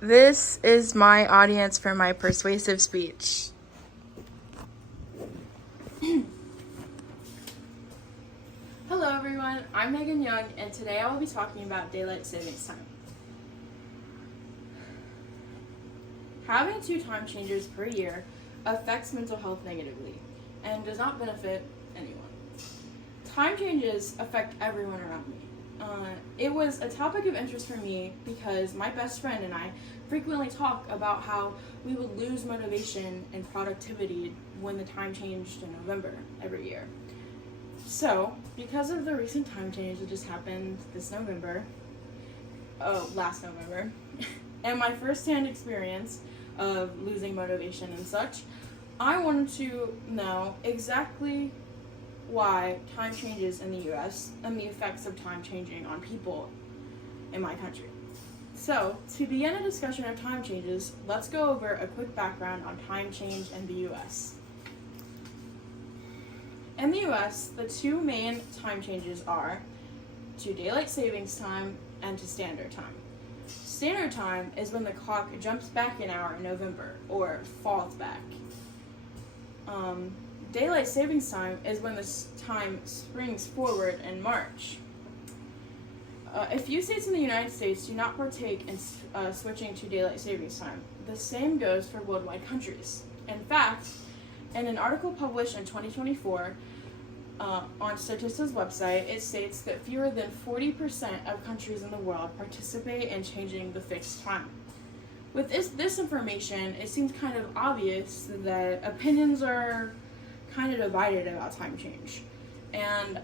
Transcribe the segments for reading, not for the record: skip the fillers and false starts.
This is my audience for my persuasive speech. Hello everyone, I'm Megan Young, and today I will be talking about daylight savings time. Having 2 time changes per year affects mental health negatively and does not benefit anyone. Time changes affect everyone around me. It was a topic of interest for me because my best friend and I frequently talk about how we would lose motivation and productivity when the time changed in November every year. So, because of the recent time change that just happened last November, and my first-hand experience of losing motivation and such, I wanted to know exactly why time changes in the US and the effects of time changing on people in my country. So, to begin a discussion of time changes, let's go over a quick background on time change in the US. In the US, the 2 main time changes are to daylight savings time and to standard time. Standard time is when the clock jumps back an hour in November or falls back. Daylight savings time is when the time springs forward in March. A few states in the United States do not partake in switching to daylight savings time. The same goes for worldwide countries. In fact, in an article published in 2024 on Statista's website, it states that fewer than 40% of countries in the world participate in changing the fixed time. With this information, it seems kind of obvious that opinions are kind of divided about time change. And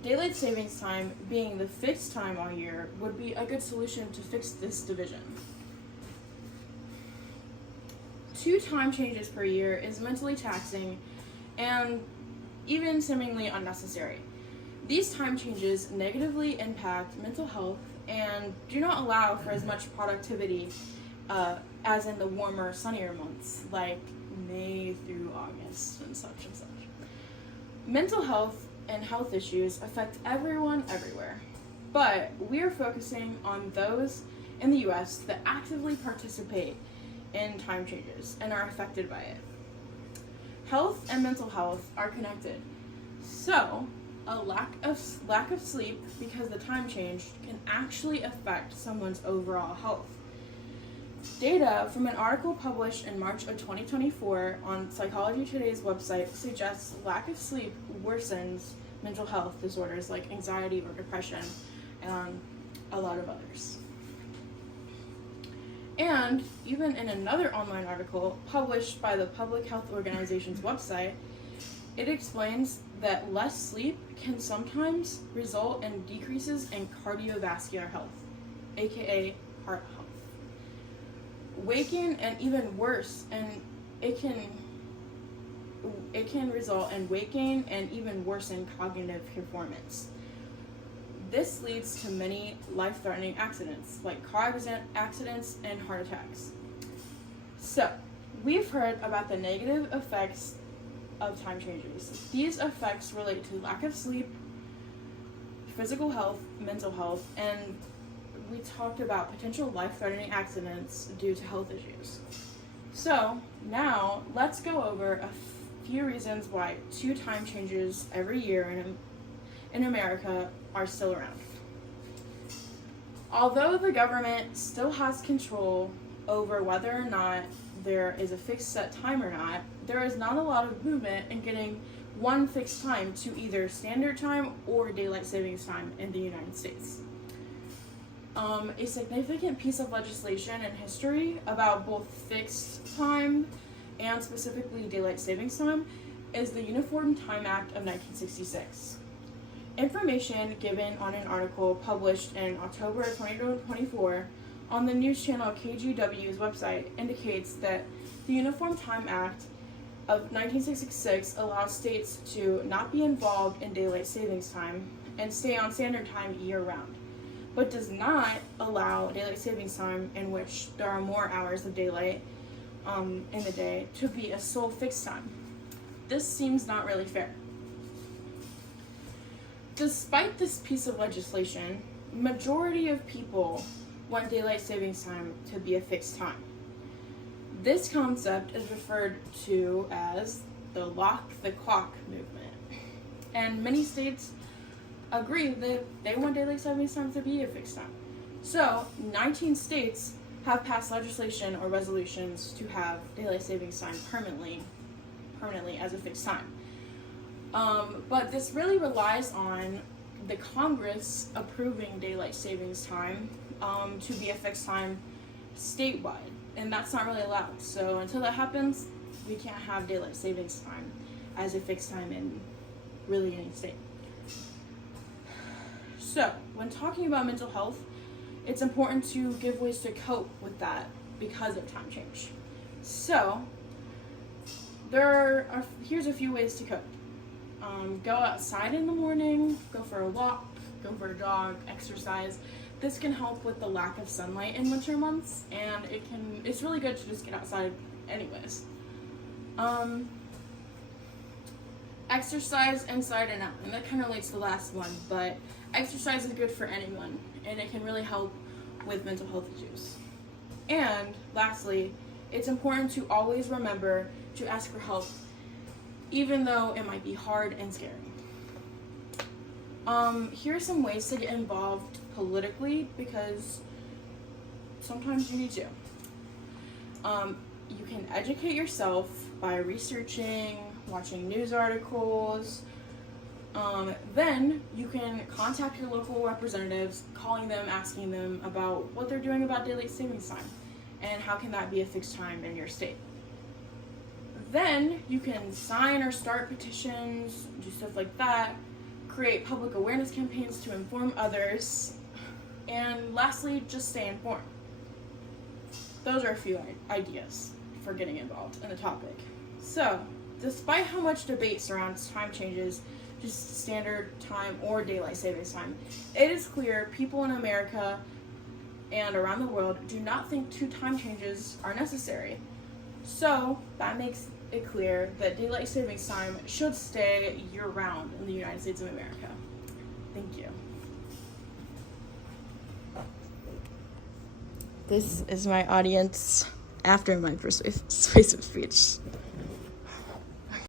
daylight savings time being the fixed time all year would be a good solution to fix this division. 2 time changes per year is mentally taxing and even seemingly unnecessary. These time changes negatively impact mental health and do not allow for as much productivity as in the warmer, sunnier months like May through August and such. Mental health and health issues affect everyone everywhere, but we are focusing on those in the US that actively participate in time changes and are affected by it. Health and mental health are connected, so a lack of sleep because the time change can actually affect someone's overall health. Data from an article published in March of 2024 on Psychology Today's website suggests lack of sleep worsens mental health disorders like anxiety or depression and a lot of others. And even in another online article published by the Public Health Organization's website, it explains that less sleep can sometimes result in decreases in cardiovascular health, aka heart health. Waking and even worse, and it can result in weight gain and even worsen cognitive performance. This leads to many life-threatening accidents, like car accidents and heart attacks. So, we've heard about the negative effects of time changes. These effects relate to lack of sleep, physical health, mental health, and we talked about potential life-threatening accidents due to health issues. So, now let's go over a few reasons why 2 time changes every year in America are still around. Although the government still has control over whether or not there is a fixed set time or not, there is not a lot of movement in getting one fixed time to either standard time or daylight savings time in the United States. A significant piece of legislation in history about both fixed time and specifically daylight savings time is the Uniform Time Act of 1966. Information given on an article published in October 2024 on the news channel KGW's website indicates that the Uniform Time Act of 1966 allows states to not be involved in daylight savings time and stay on standard time year-round, but does not allow daylight savings time in which there are more hours of daylight in the day to be a sole fixed time. This seems not really fair. Despite this piece of legislation, majority of people want daylight savings time to be a fixed time. This concept is referred to as the lock the clock movement. And many states agree that they want daylight savings time to be a fixed time. So, 19 states have passed legislation or resolutions to have daylight savings time permanently as a fixed time. But this really relies on the Congress approving daylight savings time to be a fixed time statewide, and that's not really allowed. So until that happens, we can't have daylight savings time as a fixed time in really any state. So when talking about mental health, it's important to give ways to cope with that because of time change. So here's a few ways to cope. Go outside in the morning, go for a walk, go for a jog, exercise. This can help with the lack of sunlight in winter months, and it's really good to just get outside anyways. Exercise inside and out, and that kind of relates to the last one, but exercise is good for anyone, and it can really help with mental health issues. And lastly, it's important to always remember to ask for help, even though it might be hard and scary. Here are some ways to get involved politically, because sometimes you need to. You can educate yourself by researching, watching news articles. Then you can contact your local representatives, calling them, asking them about what they're doing about daylight savings time and how can that be a fixed time in your state. Then you can sign or start petitions, do stuff like that, create public awareness campaigns to inform others, and lastly, just stay informed. Those are a few ideas for getting involved in the topic. So, despite how much debate surrounds time changes, just standard time or daylight savings time, it is clear people in America and around the world do not think 2 time changes are necessary. So, that makes it clear that daylight savings time should stay year-round in the United States of America. Thank you. This is my audience after my persuasive speech.